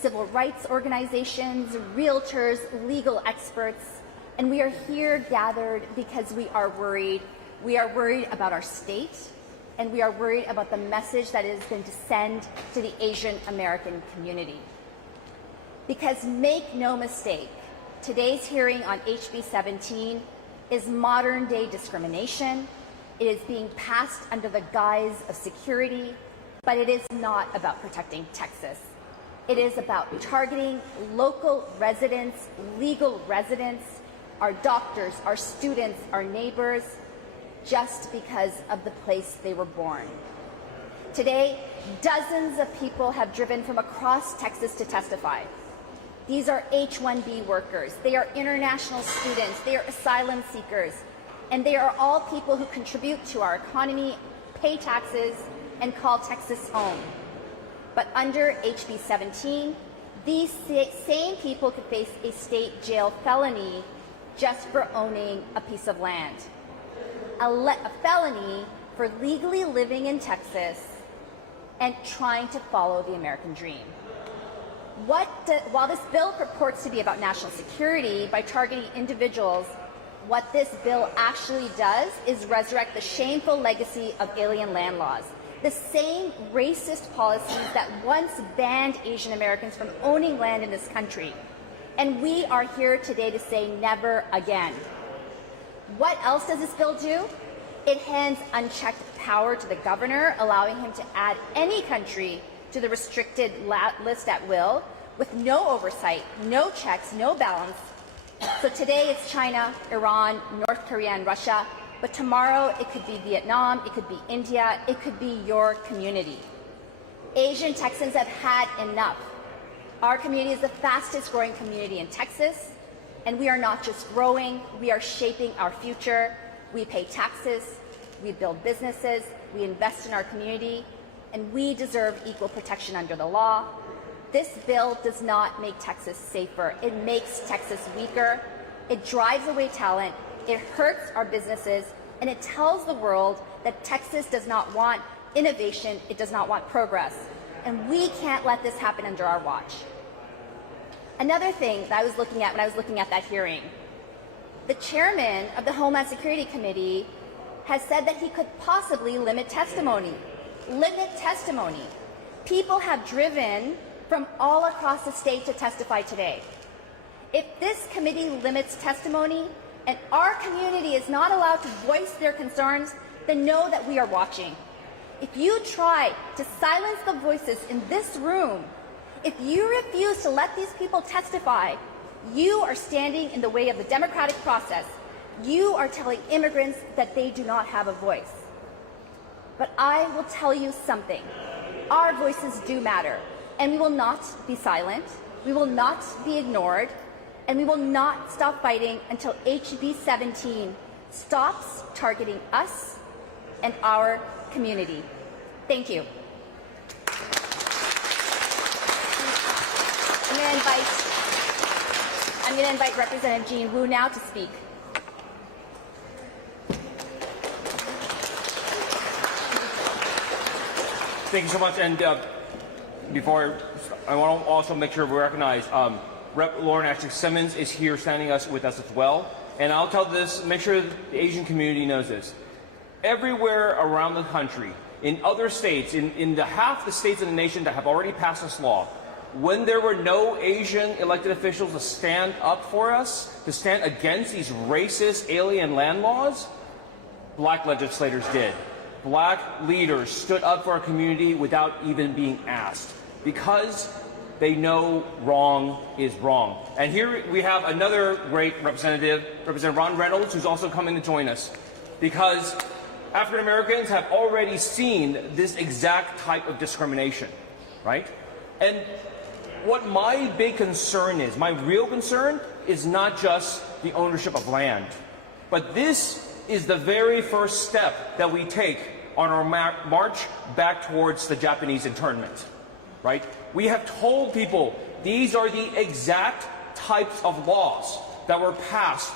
civil rights organizations, realtors, legal experts, and we are here gathered because we are worried. We are worried about our state, and we are worried about the message that it is going to send to the Asian American community. Because make no mistake, today's hearing on HB 17 is modern-day discrimination. It is being passed under the guise of security, but it is not about protecting Texas. It is about targeting local residents, legal residents, our doctors, our students, our neighbors, just because of the place they were born. Today, dozens of people have driven from across Texas to testify. These are H-1B workers, they are international students, they are asylum seekers, and they are all people who contribute to our economy, pay taxes, and call Texas home. But under HB 17, these same people could face a state jail felony just for owning a piece of land. A felony for legally living in Texas and trying to follow the American dream. While this bill purports to be about national security by targeting individuals, what this bill actually does is resurrect the shameful legacy of alien land laws, the same racist policies that once banned Asian Americans from owning land in this country. And we are here today to say never again. What else does this bill do? It hands unchecked power to the governor, allowing him to add any country to the restricted list at will, with no oversight, no checks, no balance. So today it's China, Iran, North Korea, and Russia, but tomorrow it could be Vietnam, it could be India, it could be your community. Asian Texans have had enough. Our community is the fastest growing community in Texas, and we are not just growing, we are shaping our future. We pay taxes, we build businesses, we invest in our community, and we deserve equal protection under the law. This bill does not make Texas safer. It makes Texas weaker. It drives away talent. It hurts our businesses. And it tells the world that Texas does not want innovation. It does not want progress. And we can't let this happen under our watch. Another thing that I was looking at when I was looking at that hearing, the chairman of the Homeland Security Committee has said that he could possibly limit testimony. Limit testimony. People have driven from all across the state to testify today. If this committee limits testimony and our community is not allowed to voice their concerns, then know that we are watching. If you try to silence the voices in this room, if you refuse to let these people testify, you are standing in the way of the democratic process. You are telling immigrants that they do not have a voice. But I will tell you something. Our voices do matter, and we will not be silent, we will not be ignored, and we will not stop fighting until HB 17 stops targeting us and our community. Thank you. I'm going to invite Representative Jean Wu now to speak. Thank you so much. And before I want to also make sure we recognize Rep. Lauren Ashley Simmons is here standing with us as well. And I'll tell this, make sure the Asian community knows this. Everywhere around the country, in other states, in the half the states in the nation that have already passed this law, when there were no Asian elected officials to stand up for us, to stand against these racist alien land laws, black legislators did. Black leaders stood up for our community without even being asked, because they know wrong is wrong. And here we have another great representative, Representative Ron Reynolds, who's also coming to join us, because African Americans have already seen this exact type of discrimination, right? And what my big concern is, my real concern, is not just the ownership of land, but this is the very first step that we take on our march back towards the Japanese internment, right? We have told people these are the exact types of laws that were passed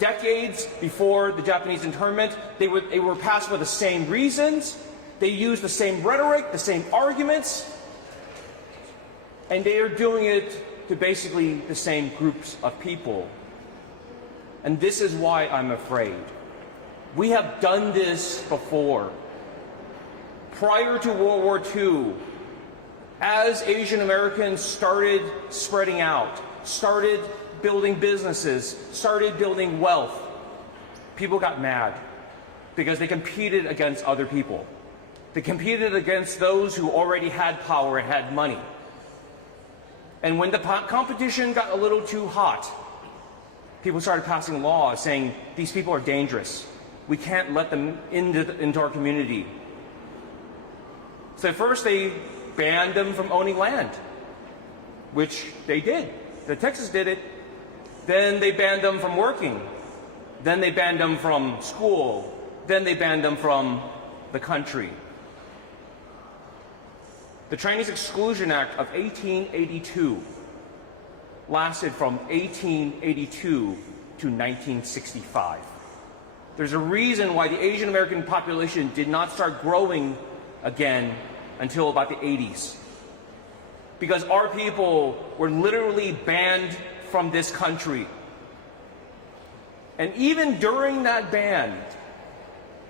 decades before the Japanese internment. They were passed for the same reasons. They used the same rhetoric, the same arguments. And they are doing it to basically the same groups of people. And this is why I'm afraid. We have done this before. Prior to World War II, as Asian Americans started spreading out, started building businesses, started building wealth, people got mad because they competed against other people. They competed against those who already had power and had money. And when the competition got a little too hot, people started passing laws saying, these people are dangerous. We can't let them into our community. So first they banned them from owning land, which they did. Texas did it. Then they banned them from working. Then they banned them from school. Then they banned them from the country. The Chinese Exclusion Act of 1882 lasted from 1882 to 1965. There's a reason why the Asian American population did not start growing again until about the 80s. Because our people were literally banned from this country. And even during that ban,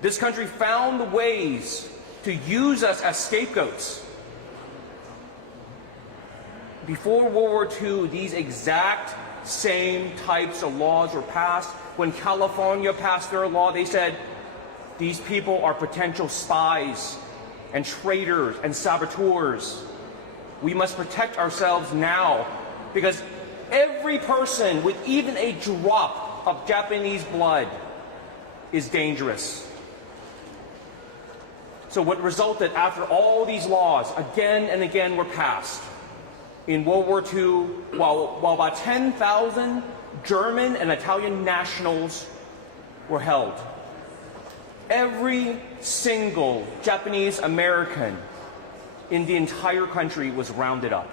this country found ways to use us as scapegoats. Before World War II, these exact same types of laws were passed. When California passed their law, they said, these people are potential spies and traitors and saboteurs. We must protect ourselves now, because every person with even a drop of Japanese blood is dangerous. So what resulted after all these laws again and again were passed, in World War II, while about 10,000 German and Italian nationals were held, every single Japanese American in the entire country was rounded up.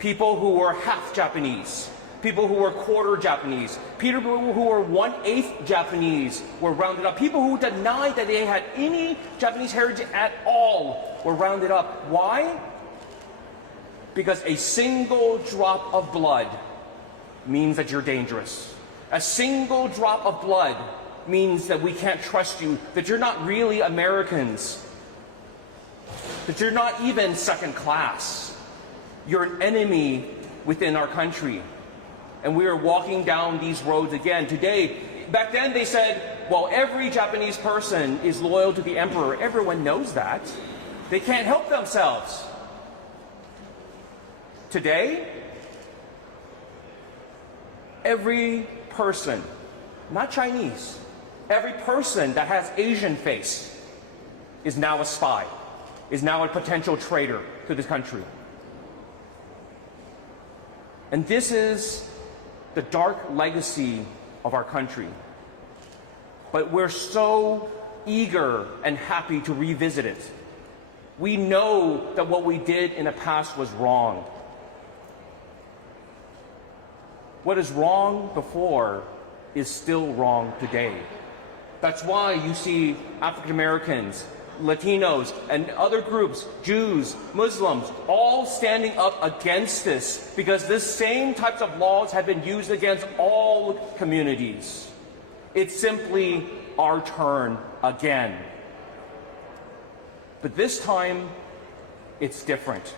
People who were half Japanese, people who were quarter Japanese, people who were 1/8 Japanese were rounded up. People who denied that they had any Japanese heritage at all were rounded up. Why? Because a single drop of blood means that you're dangerous. A single drop of blood means that we can't trust you, that you're not really Americans, that you're not even second class. You're an enemy within our country. And we are walking down these roads again today. Back then they said, well, every Japanese person is loyal to the emperor. Everyone knows that. They can't help themselves. Today, every person, not Chinese, every person that has Asian face is now a spy, is now a potential traitor to this country. And this is the dark legacy of our country. But we're so eager and happy to revisit it. We know that what we did in the past was wrong. What is wrong before is still wrong today. That's why you see African Americans, Latinos, and other groups, Jews, Muslims, all standing up against this, because this same types of laws have been used against all communities. It's simply our turn again. But this time, it's different.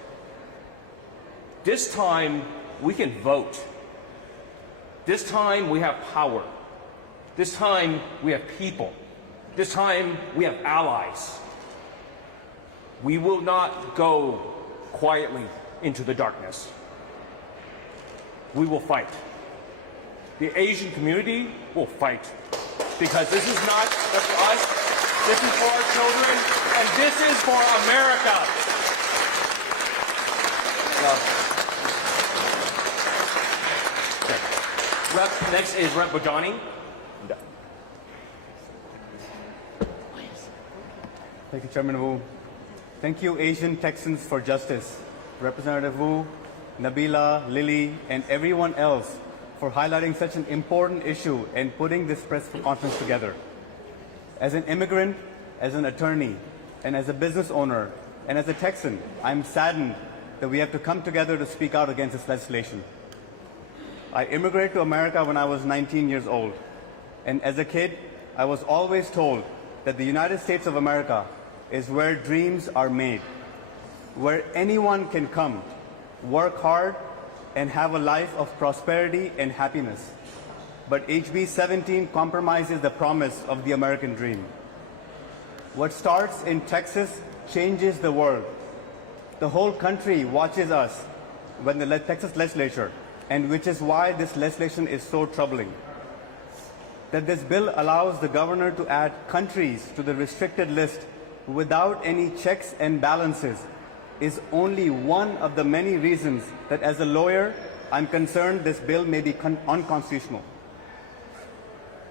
This time, we can vote. This time we have power. This time we have people. This time we have allies. We will not go quietly into the darkness. We will fight. The Asian community will fight. Because this is not just for us, this is for our children, and this is for America. Next is Rep. Bojani. Thank you, Chairman Wu. Thank you, Asian Texans for Justice, Representative Wu, Nabila, Lily, and everyone else for highlighting such an important issue and putting this press conference together. As an immigrant, as an attorney, and as a business owner, and as a Texan, I'm saddened that we have to come together to speak out against this legislation. I immigrated to America when I was 19 years old, and as a kid, I was always told that the United States of America is where dreams are made, where anyone can come, work hard, and have a life of prosperity and happiness. But HB 17 compromises the promise of the American dream. What starts in Texas changes the world. The whole country watches us when the Texas legislature, and which is why this legislation is so troubling. That this bill allows the governor to add countries to the restricted list without any checks and balances is only one of the many reasons that as a lawyer, I'm concerned this bill may be unconstitutional.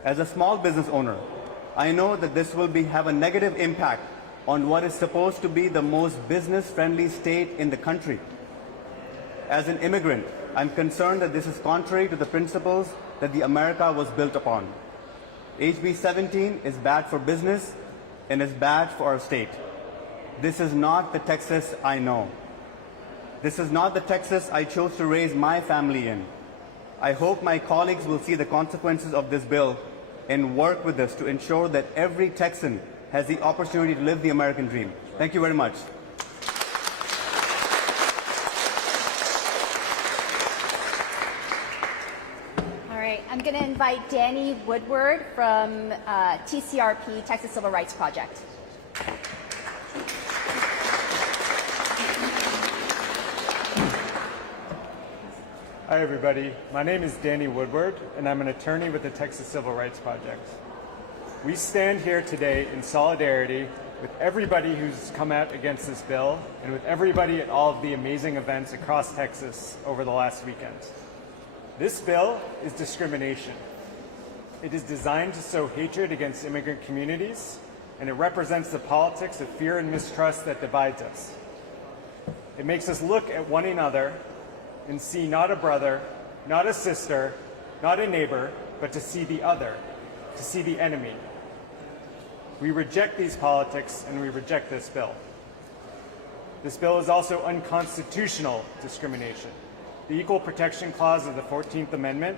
As a small business owner, I know that this will have a negative impact on what is supposed to be the most business-friendly state in the country. As an immigrant, I'm concerned that this is contrary to the principles that the America was built upon. HB 17 is bad for business and is bad for our state. This is not the Texas I know. This is not the Texas I chose to raise my family in. I hope my colleagues will see the consequences of this bill and work with us to ensure that every Texan has the opportunity to live the American dream. Thank you very much. All right, I'm going to invite Danny Woodward from TCRP, Texas Civil Rights Project. Hi, everybody. My name is Danny Woodward, and I'm an attorney with the Texas Civil Rights Project. We stand here today in solidarity with everybody who's come out against this bill and with everybody at all of the amazing events across Texas over the last weekend. This bill is discrimination. It is designed to sow hatred against immigrant communities, and it represents the politics of fear and mistrust that divides us. It makes us look at one another and see not a brother, not a sister, not a neighbor, but to see the other, to see the enemy. We reject these politics and we reject this bill. This bill is also unconstitutional discrimination. The Equal Protection Clause of the 14th Amendment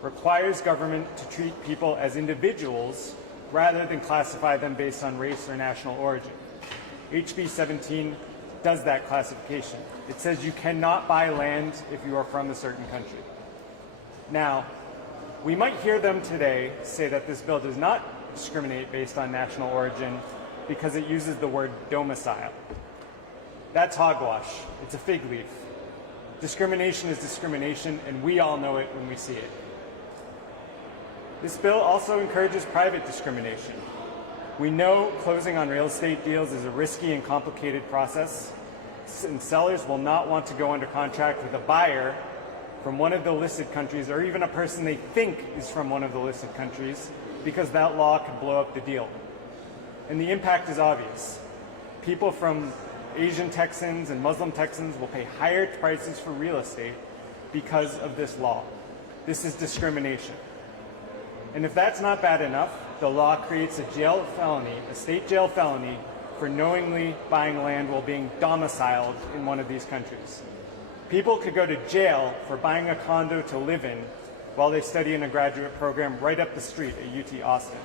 requires government to treat people as individuals rather than classify them based on race or national origin. HB 17 does that classification. It says you cannot buy land if you are from a certain country. Now, we might hear them today say that this bill does not discriminate based on national origin because it uses the word domicile. That's hogwash. It's a fig leaf. Discrimination is discrimination, and we all know it when we see it. This bill also encourages private discrimination. We know closing on real estate deals is a risky and complicated process, and sellers will not want to go under contract with a buyer from one of the listed countries or even a person they think is from one of the listed countries because that law could blow up the deal. And the impact is obvious. People from Asian Texans and Muslim Texans will pay higher prices for real estate because of this law. This is discrimination. And if that's not bad enough, the law creates a jail felony, a state jail felony, for knowingly buying land while being domiciled in one of these countries. People could go to jail for buying a condo to live in while they study in a graduate program right up the street at UT Austin.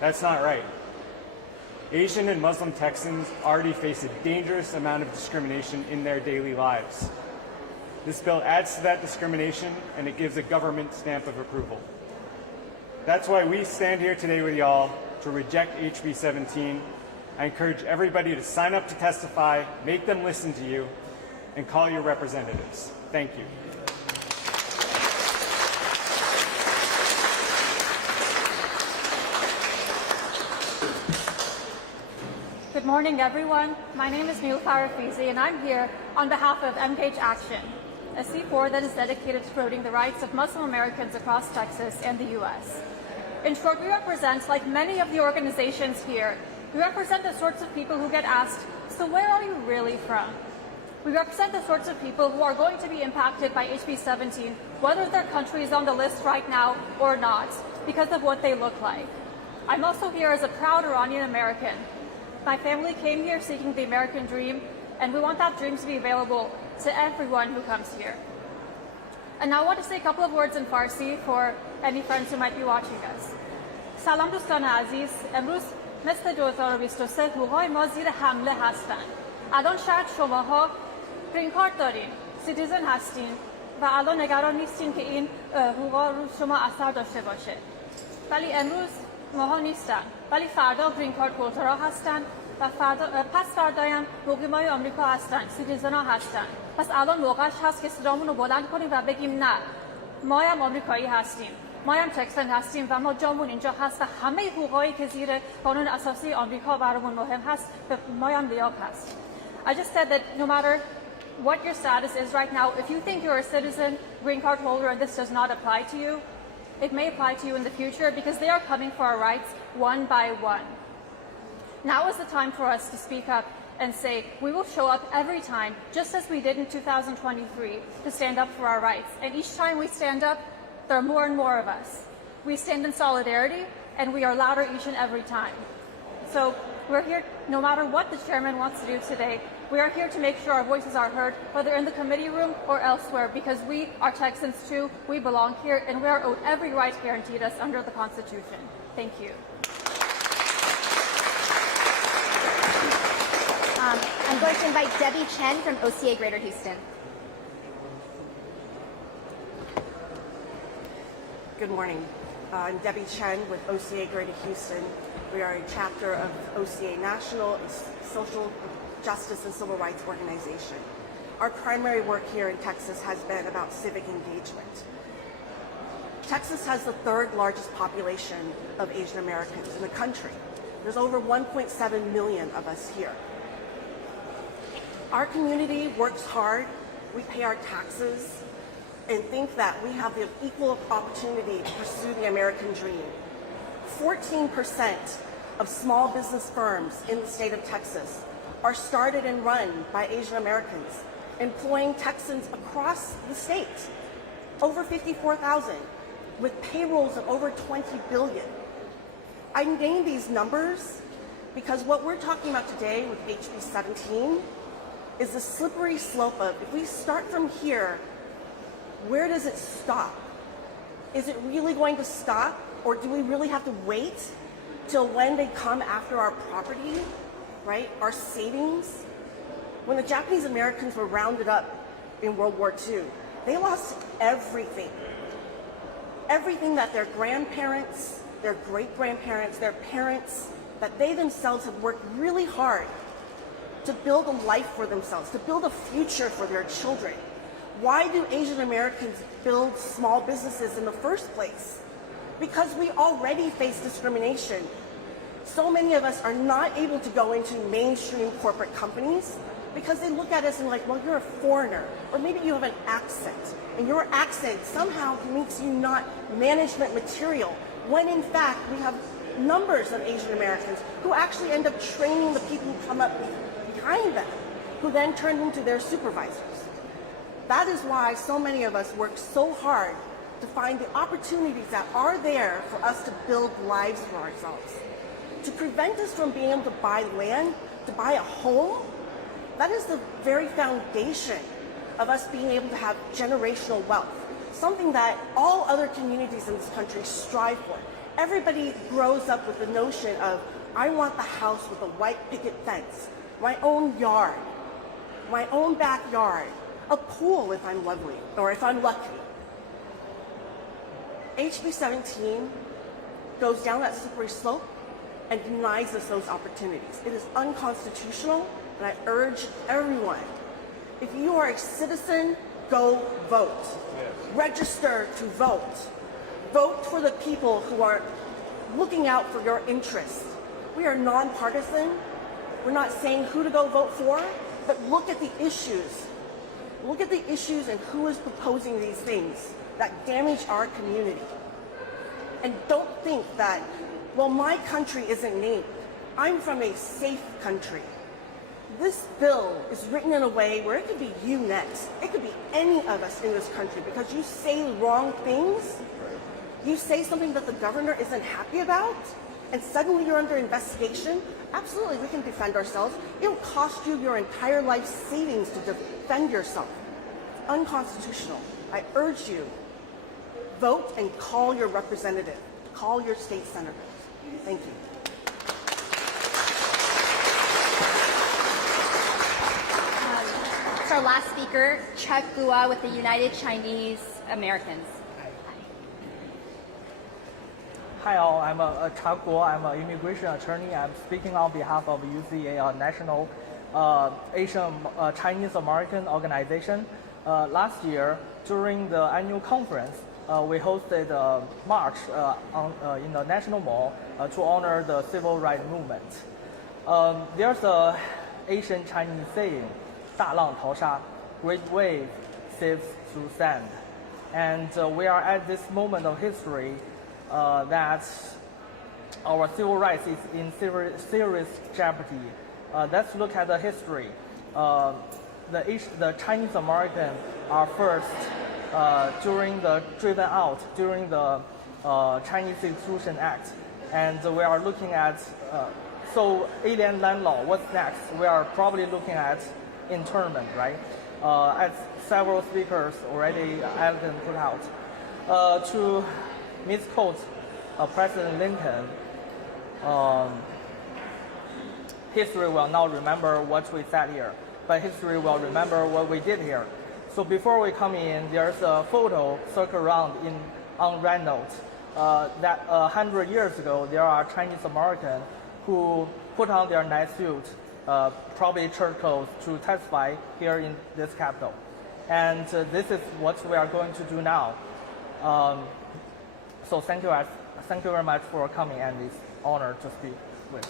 That's not right. Asian and Muslim Texans already face a dangerous amount of discrimination in their daily lives. This bill adds to that discrimination, and it gives a government stamp of approval. That's why we stand here today with y'all to reject HB 17. I encourage everybody to sign up to testify, make them listen to you, and call your representatives. Thank you. Good morning, everyone. My name is Nilufar Rafizi, and I'm here on behalf of Engage Action, a C4 that is dedicated to promoting the rights of Muslim Americans across Texas and the U.S. In short, we represent, like many of the organizations here, we represent the sorts of people who get asked, so where are you really from? We represent the sorts of people who are going to be impacted by HB 17, whether their country is on the list right now or not, because of what they look like. I'm also here as a proud Iranian American. My family came here seeking the American dream, and we want that dream to be available to everyone who comes here. And now I want to say a couple of words in Farsi for any friends who might be watching us. سلام دوستان عزیز، امروز مثل 2023 حقوقای ما زیر حمله هستند. الان شاید شماها گرین کارت دارین، سیتیزن هستین و الان نگران نیستین که این حقوقا رو شما اثر داشته باشه. ولی امروز ماها نیستن، ولی فردا گرین کارت هولدرها هستن و پس فردایم مقیمای آمریکا هستن، سیتیزن ها هستن. پس الان موقعش هست که صدامون رو بلند کنیم و بگیم نه، ما هم آمریکایی هستیم، ما هم تکسن هستیم و ما جامون اینجا هست و همه حقوقایی که زیر قانون اساسی آمریکا برامون مهم هست به ما هم لیاق هست. I just said that no matter what your status is right now, if you think you're a citizen, green card holder, and this does not apply to you, it may apply to you in the future because they are coming for our rights one by one. Now is the time for us to speak up and say we will show up every time, just as we did in 2023, to stand up for our rights. And each time we stand up, there are more and more of us. We stand in solidarity, and we are louder each and every time. So we're here, no matter what the chairman wants to do today, we are here to make sure our voices are heard, whether in the committee room or elsewhere, because we are Texans too, we belong here, and we are owed every right guaranteed us under the Constitution. Thank you. I'm going to invite Debbie Chen from OCA Greater Houston. Good morning. I'm Debbie Chen with OCA Greater Houston. We are a chapter of OCA National, a social justice and civil rights organization. Our primary work here in Texas has been about civic engagement. Texas has the third largest population of Asian Americans in the country. There's over 1.7 million of us here. Our community works hard, we pay our taxes, and think that we have the equal opportunity to pursue the American dream. 14% of small business firms in the state of Texas are started and run by Asian Americans, employing Texans across the state. Over 54,000, with payrolls of over 20 billion. I name these numbers because what we're talking about today with HB 17 is the slippery slope of, if we start from here, where does it stop? Is it really going to stop, or do we really have to wait till when they come after our property, right? Our savings? When the Japanese Americans were rounded up in World War II, they lost everything. Everything that their grandparents, their great-grandparents, their parents, that they themselves have worked really hard to build a life for themselves, to build a future for their children. Why do Asian Americans build small businesses in the first place? Because we already face discrimination. So many of us are not able to go into mainstream corporate companies because they look at us and like, well, you're a foreigner, or maybe you have an accent, and your accent somehow makes you not management material, when in fact we have numbers of Asian Americans who actually end up training the people who come up behind them, who then turn into their supervisors. That is why so many of us work so hard to find the opportunities that are there for us to build lives for ourselves. To prevent us from being able to buy land, to buy a home, that is the very foundation of us being able to have generational wealth, something that all other communities in this country strive for. Everybody grows up with the notion of, I want the house with a white picket fence, my own yard, my own backyard, a pool if I'm lovely, or if I'm lucky. HB 17 goes down that slippery slope and denies us those opportunities. It is unconstitutional, and I urge everyone, if you are a citizen, go vote. Register to vote. Vote for the people who are looking out for your interests. We are nonpartisan. We're not saying who to go vote for, but look at the issues. Look at the issues and who is proposing these things that damage our community. And don't think that, well, my country isn't named. I'm from a safe country. This bill is written in a way where it could be you next. It could be any of us in this country because you say the wrong things. You say something that the governor isn't happy about. and suddenly you're under investigation, absolutely, we can defend ourselves. It'll cost you your entire life savings to defend yourself. It's unconstitutional. I urge you, vote and call your representative. Call your state senators. Thank you. Our last speaker, Chuck Bua with the United Chinese Americans. Hi all, I'm Chuck Guo. I'm an immigration attorney. I'm speaking on behalf of UCA, National Asian Chinese American Organization. Last year, during the annual conference, we hosted a march in the National Mall to honor the civil rights movement. There's a Asian Chinese saying, 大浪淘沙, great wave sieves through sand. And we are at this moment of history that our civil rights is in serious jeopardy. Let's look at the history. The Chinese American are first driven out during the Chinese Exclusion Act, and we are looking at so alien land law. What's next? We are probably looking at internment, right? As several speakers already elegantly put out. To misquote President Lincoln, history will not remember what we said here, but history will remember what we did here. So before we come in, there's a photo circle around on Reynolds that 100 years ago, there are Chinese Americans who put on their nice suit, probably church clothes, to testify here in this Capitol. And this is what we are going to do now. So thank you very much for coming, and it's an honor to speak with.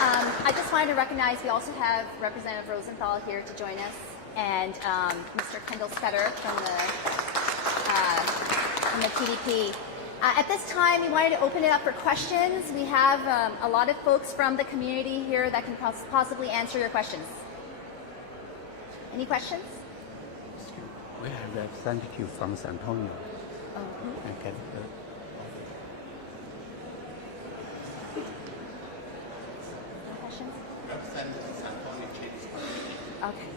I just wanted to recognize we also have Representative Rosenthal here to join us, and Mr. Kendall Scudder from the PDP. At this time, we wanted to open it up for questions. We have a lot of folks from the community here that can possibly answer your questions. Any questions? We have a representative from San Antonio. Okay. Questions? Representative San Antonio. Okay.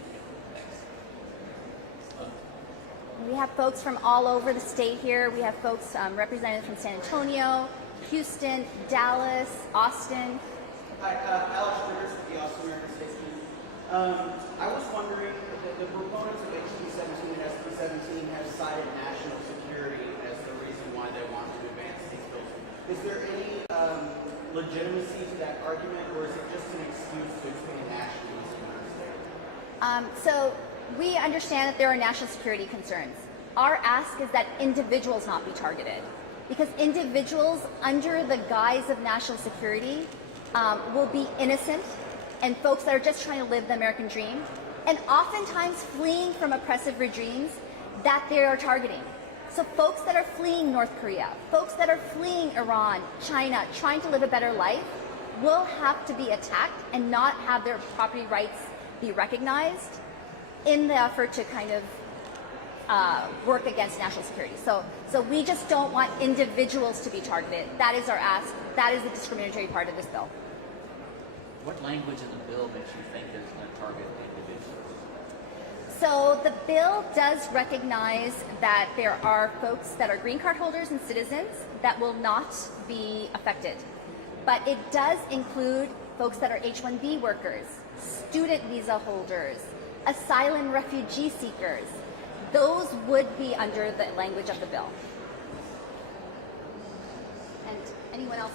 We have folks from all over the state here. We have folks represented from San Antonio, Houston, Dallas, Austin. Hi, Alex Rivers with the Austin American Statesman. I was wondering, the proponents of HB 17 and SB 17 have cited national security as the reason why they want to advance these bills. Is there any legitimacy to that argument, or is it just an excuse to expand nationalism in our state? So we understand that there are national security concerns. Our ask is that individuals not be targeted, because individuals under the guise of national security will be innocent and folks that are just trying to live the American dream, and oftentimes fleeing from oppressive regimes that they are targeting. So folks that are fleeing North Korea, folks that are fleeing Iran, China, trying to live a better life, will have to be attacked and not have their property rights be recognized in the effort to kind of work against national security. So we just don't want individuals to be targeted. That is our ask. That is the discriminatory part of this bill. What language in the bill makes you think it's going to target individuals? So the bill does recognize that there are folks that are green card holders and citizens that will not be affected. But it does include folks that are H-1B workers, student visa holders, asylum refugee seekers. Those would be under the language of the bill. And anyone else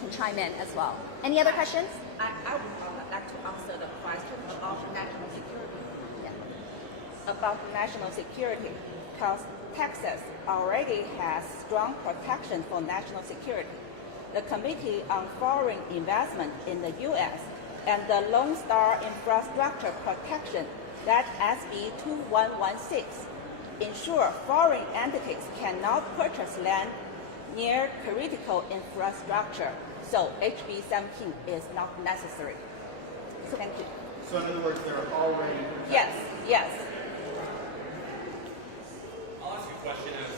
can chime in as well. Any other questions? I would like to answer the question about national security. Yeah. About national security, because Texas already has strong protection for national security. The Committee on Foreign Investment in the U.S. and the Lone Star Infrastructure Protection, that SB 2116, ensure foreign entities cannot purchase land near critical infrastructure. So HB 17 is not necessary. Thank you. So in other words, they're already protected. Yes, yes. I'll ask you a question as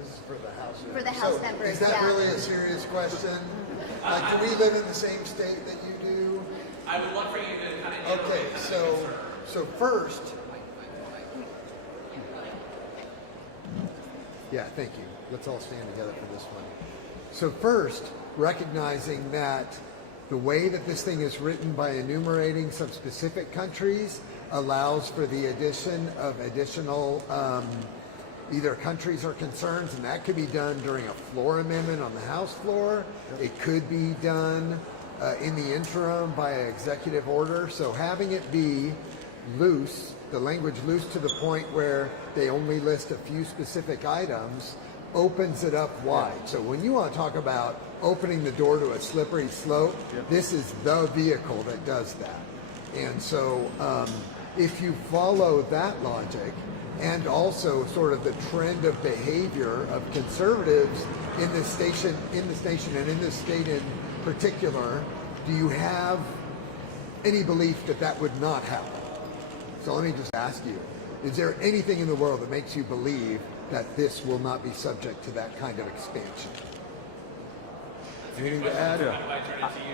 This is for the House. For the House so members, is that yeah. really a serious question? Like, do we live in the same state that you do? I would want for you to kind of. Okay, so first, yeah, thank you. Let's all stand together for this one. So first, recognizing that the way that this thing is written by enumerating some specific countries allows for the addition of additional either countries or concerns, and that could be done during a floor amendment on the House floor. It could be done in the interim by an executive order. So having it be loose, the language loose to the point where they only list a few specific items, opens it up wide. So when you want to talk about opening the door to a slippery slope, this is the vehicle that does that. And so if you follow that logic, and also sort of the trend of behavior of conservatives in this nation and in this state in particular, do you have any belief that that would not happen? So let me just ask you, is there anything in the world that makes you believe that this will not be subject to that kind of expansion? Anything to add?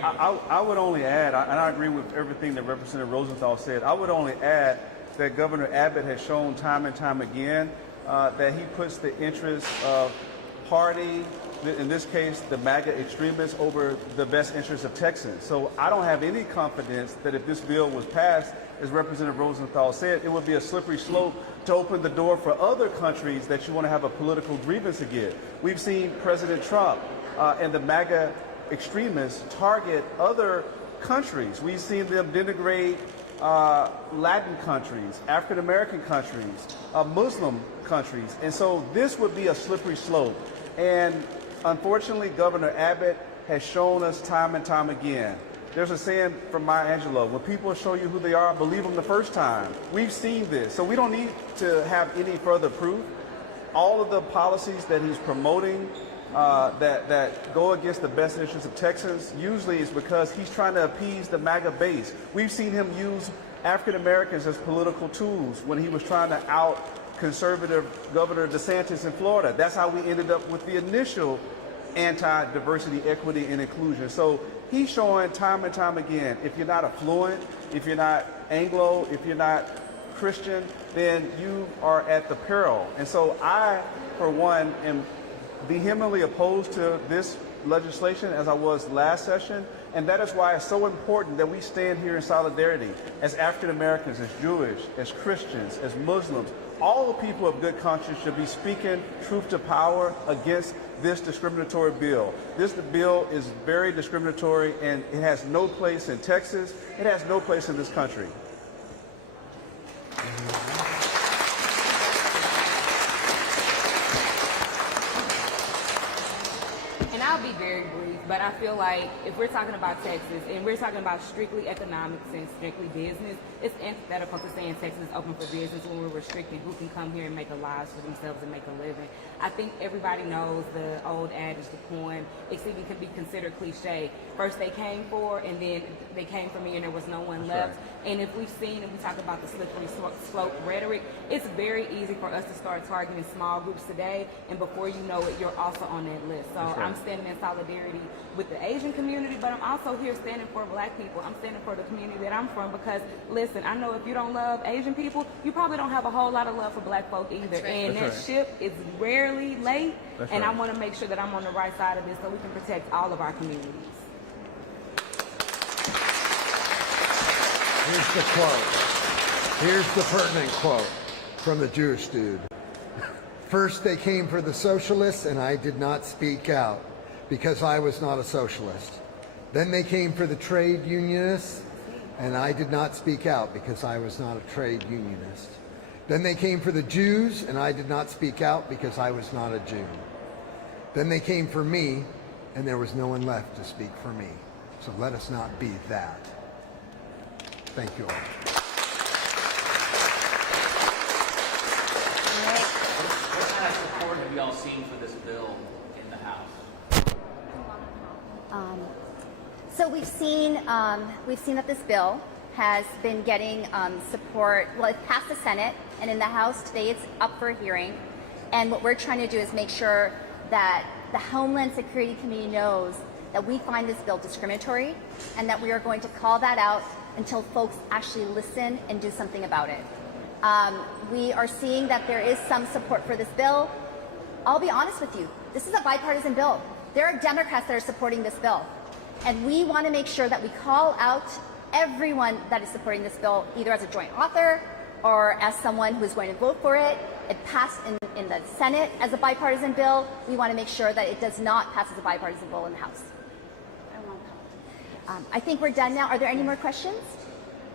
I would only add, and I agree with everything that Representative Rosenthal said, I would only add that Governor Abbott has shown time and time again that he puts the interests of party, in this case the MAGA extremists, over the best interests of Texans. So I don't have any confidence that if this bill was passed, as Representative Rosenthal said, it would be a slippery slope to open the door for other countries that you want to have a political grievance against. We've seen President Trump and the MAGA extremists target other countries. We've seen them denigrate Latin countries, African American countries, Muslim countries. And so this would be a slippery slope. And unfortunately, Governor Abbott has shown us time and time again. There's a saying from Maya Angelou, when people show you who they are, believe them the first time. We've seen this, so we don't need to have any further proof. All of the policies that he's promoting that go against the best interests of Texans usually is because he's trying to appease the MAGA base. We've seen him use African Americans as political tools when he was trying to out conservative Governor DeSantis in Florida. That's how we ended up with the initial anti-diversity, equity, and inclusion. So he's showing time and time again, if you're not affluent, if you're not Anglo, if you're not Christian, then you are at the peril. And so I, for one, am vehemently opposed to this legislation as I was last session, and that is why it's so important that we stand here in solidarity as African Americans, as Jewish, as Christians, as Muslims. All the people of good conscience should be speaking truth to power against this discriminatory bill. This bill is very discriminatory, and it has no place in Texas. It has no place in this country. And I'll be very brief, but I feel like if we're talking about Texas and we're talking about strictly economics and strictly business, it's antithetical to saying Texas is open for business when we're restricting who can come here and make a lives for themselves and make a living. I think everybody knows the old adage, the poem, it even can be considered cliche. First they came for, and then they came for me and there was no one left. Right. And if we've seen, and we talk about the slippery slope rhetoric, it's very easy for us to start targeting small groups today, and before you know it, you're also on that list. So right. I'm standing in solidarity with the Asian community, but I'm also here standing for Black people. I'm standing for the community that I'm from because, listen, I know if you don't love Asian people, you probably don't have a whole lot of love for Black folk either. Right. And that ship is rarely late, and I want to make sure that I'm on the right side of this so we can protect all of our communities. Here's the quote. Here's the pertinent quote from the Jewish dude. First they came for the socialists, and I did not speak out because I was not a socialist. Then they came for the trade unionists, and I did not speak out because I was not a trade unionist. Then they came for the Jews, and I did not speak out because I was not a Jew. Then they came for me, and there was no one left to speak for me. So let us not be that. Thank you all. What kind of support have you all seen for this bill in the House? So we've seen that this bill has been getting support. Well, it passed the Senate, and in the House today it's up for a hearing. And what we're trying to do is make sure that the Homeland Security Committee knows that we find this bill discriminatory and that we are going to call that out until folks actually listen and do something about it. We are seeing that there is some support for this bill. I'll be honest with you, this is a bipartisan bill. There are Democrats that are supporting this bill. And we want to make sure that we call out everyone that is supporting this bill, either as a joint author or as someone who is going to vote for it. It passed in the Senate as a bipartisan bill. We want to make sure that it does not pass as a bipartisan bill in the House. I think we're done now. Are there any more questions?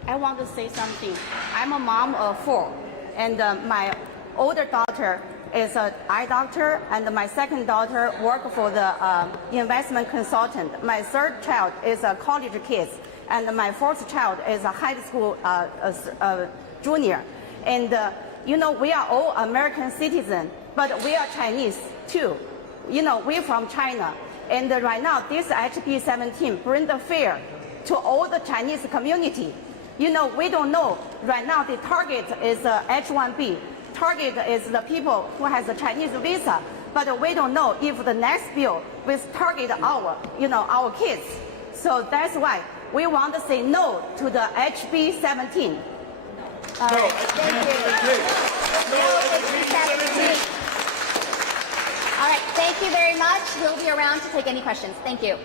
I want to say something. I'm a mom of 4, and my older daughter is an eye doctor, and my second daughter works for the investment consultant. My third child is a college kid, and my fourth child is a high school junior. And you know, we are all American citizens, but we are Chinese too. You know, we're from China. And right now, this HB 17 brings the fear to all the Chinese community. You know, we don't know. Right now, the target is H-1B. Target is the people who has a Chinese visa. But we don't know if the next bill will target our kids. So that's why we want to say no to the HB 17. All right, thank you. All right, thank you very much. We'll be around to take any questions. Thank you.